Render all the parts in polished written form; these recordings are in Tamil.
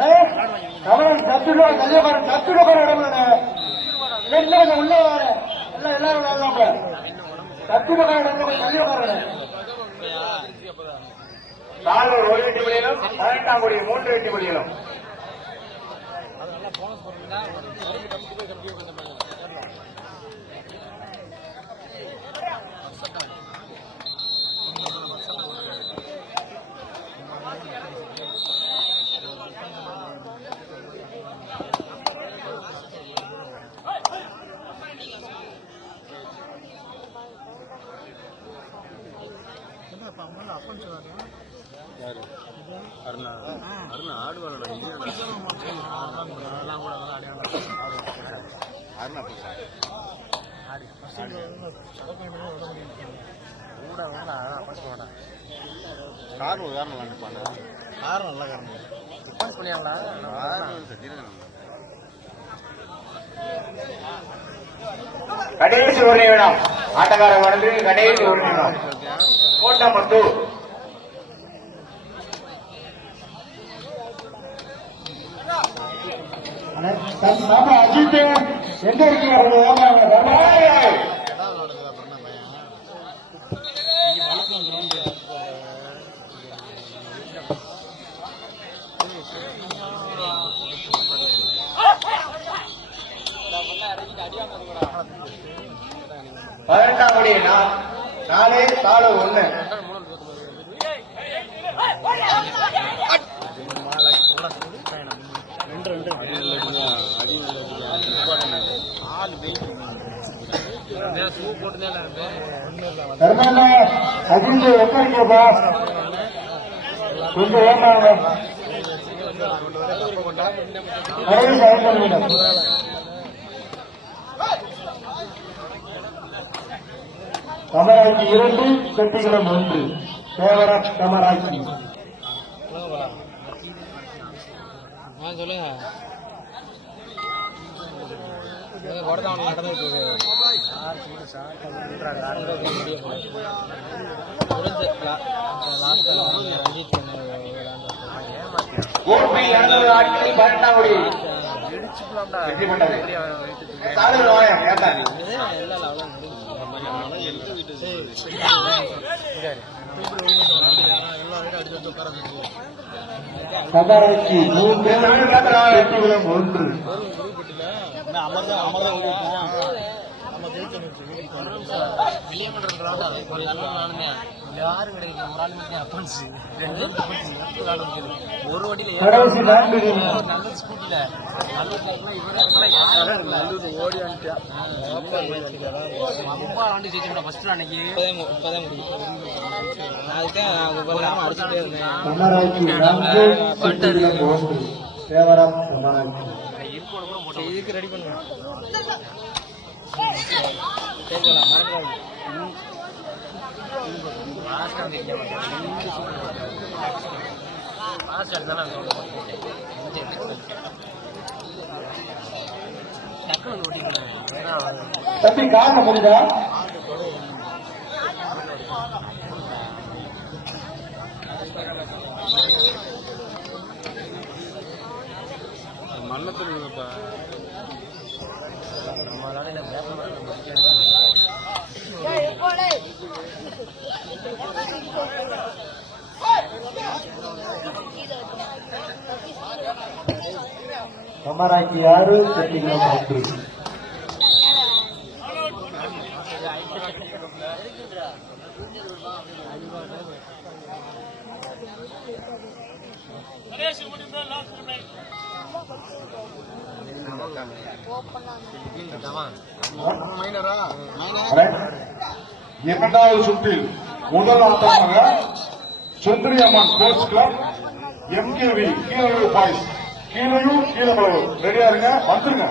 கமலன் 10 ரூபா கல்யாணம் 10 ரூபா இடம் கொஞ்சம் உள்ள வர எல்லாம் எல்லாரும் விளையாடலாம்ல 10 ரூபா இடம் கொஞ்சம் தள்ளி உட்கார தாளூர் ஒரு வெட்டி புள்ளியிலும் 18ஆங்குடி 3 வெட்டி புள்ளியிலும் கடைசி ஒரு நிமிடம் ஆட்டக்காரர் வந்து கடைசி ஒரு நிமிடம் கோட்டமத்து அஜித் எங்க இருக்கீங்க பதினெட்டாங்குடி 4 தாளூர் 1 அஜித் எங்க இருக்கீங்கப்பா கொஞ்சம் ஏமாங்க கமராட்சி 2 செட்டிகுளம் 1 தேவர கமராட்சி சொல்லுங்க கமராட்சி 3 செட்டிகுளம் 1 ஒரு வண்டியில கடைசி 4 ஓடி அம்மா ஆண்டு ஜெயிச்சோம் ஃபர்ஸ்ட் அன்னைக்கு இப்பதான் முடியும் அதுதான் அடிச்சுட்டே இருந்தேன் கமராட்சி 4 செட்டிகுளம் 1 தேவரம் கமராட்சி இதுக்கு ரெடி பண்ணுங்க தம்பி காரணம் முடிஞ்சா மண்ணத்தில் கமராட்சி 6 செட்டிகுளம் 1 இரண்டாவது சுற்றில் முதல் ஆட்டமாக Sundari Amman sports club MKV Keezhur boys Keezhaiyur Keezhamalur ரெடியா இருங்க வந்துருங்க.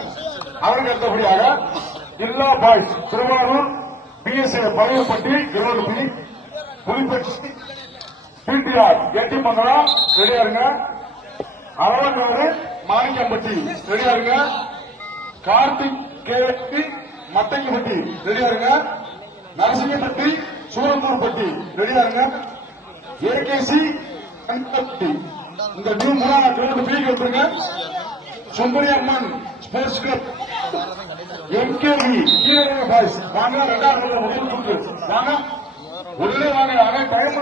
அவருக்கு அடுத்தபடியாக இல்லா boys Thiruvarur BSA Palaiyappatti 20 B Pulipatti PTR Ettimangalam ரெடியா இருங்க. அளவங்காடு மாணிக்கம்பட்டி ரெடியா இருங்க. கார்த்திக் கேட்டி மட்டைக்குப்பட்டி ரெடியா இருங்க. நரசிங்கப்பட்டி சூரத்தூர்பட்டி ரெடியா இருங்க. ஏகேசி கண்பட்டி இந்த நியூ மூணாவது கிரவுண்ட் பீக் வந்துருங்க. சுந்தரியம்மன் ஸ்போர்ட்ஸ் கிளப் எம்கேவி கீழே பாய்ஸ் வாங்க. ரெண்டாவது முதல் சுற்று வாங்க, உள்ளே வாங்க. ஆனா டைம்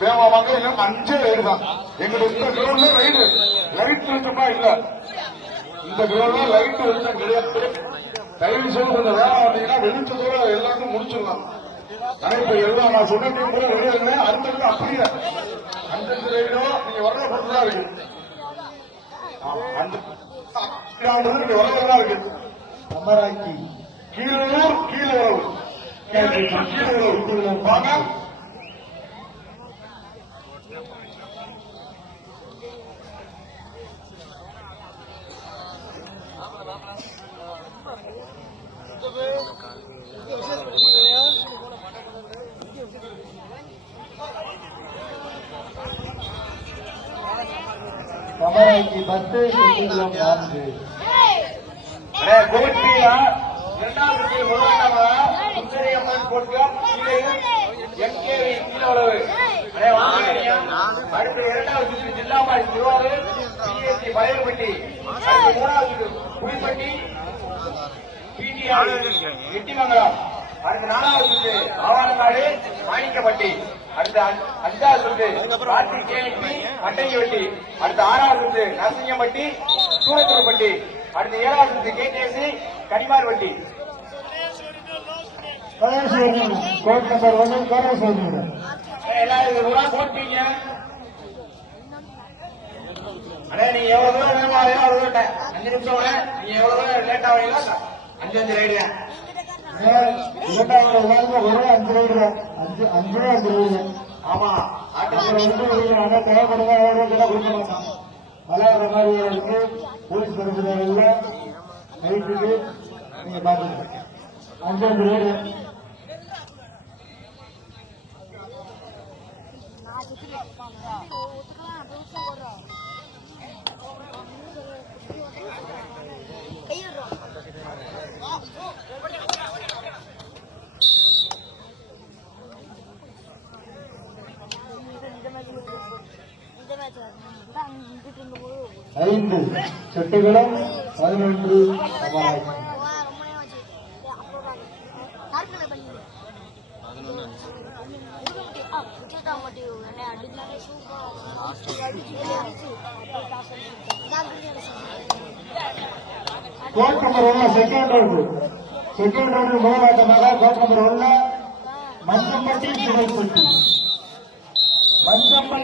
வேகமா வாங்க. இல்ல 5 ரைடு தான் எங்களுக்கு. இந்த கிரவுண்ட்ல ரைடு லைட் வெளிச்சமா இல்ல. இந்த கிரவுண்ட்ல லைட் வெளிச்சம் கிடையாது. தயவு செய்து கொஞ்சம் வேகம் வந்தீங்கன்னா வெளிச்சத்தோட எல்லாருக்கும் முடிச்சிடலாம். ஆனா இப்ப எல்லாம் நான் சொன்ன டீம் கூட வெளியே இருந்தேன். அடுத்தது அப்படியே 5 ரைடோ நீங்க வர்ற பொறுத்துதான் இருக்கு. நீங்க வரதான் இருக்கு. அமராக்கி கீழூர் கீழே உறவு வாங்க. அமராக்கி 10 செட்டிகுளம் 4. கோட்பீலா இரண்டாவது முதலாட்டமாக சுந்தரியம்மன் கோட்டம் கீழே எம்கேவி கீழே உழவு. அடுத்து இரண்டாவது சுற்று ஜில்லா பாய்ஸ் திருவாரூர் பிஎஸ்சி பழையப்பட்டி. அடுத்து மூணாவது சுற்று புலிப்பட்டி பிடிஆர் எட்டிமங்கலம். அடுத்து 4வது சுற்று ஆவாரங்காடு மாணிக்கப்பட்டி. அடுத்து 5வது சுற்று கார்த்தி கேஎன்பி மட்டையப்பட்டி. அடுத்து 6வது சுற்று நரசிங்கம்பட்டி சூரத்தூர்பட்டி. அடுத்து 7வது சுற்று கேடிஎஸ்சி கனிமார்பட்டி. Code number 1 கோரேஸ்வரன். எல்லாரும் போட்டீங்க. அண்ணே நீங்க எவ்வளவு தூரம் வேணுமோ அவ்வளவு தூரம் 5 நிமிஷம் நீங்க எவ்வளவு தூரம் லேட் ஆவீங்களோ 5 ரைடு. இரண்டாவது விழாவுக்கு ஒரே 5 ரைடு தான். 5 ரைடு. ஆமா ஆனா தேவைப்படுதா கொடுக்க மாட்டான். விளையாடுற மாதிரி இருக்கு. போலீஸ் பரிசோதனை நைட்டுக்கு நீங்க பாத்துங்க. 5 ride. 5 Chettikulam 11 Amaraki. Code number 1 second round முதலாட்டமாக கோட் நம்பர் 1 மஞ்சம்பட்டி சிறைப்பட்டி. மஞ்சம்பட்டி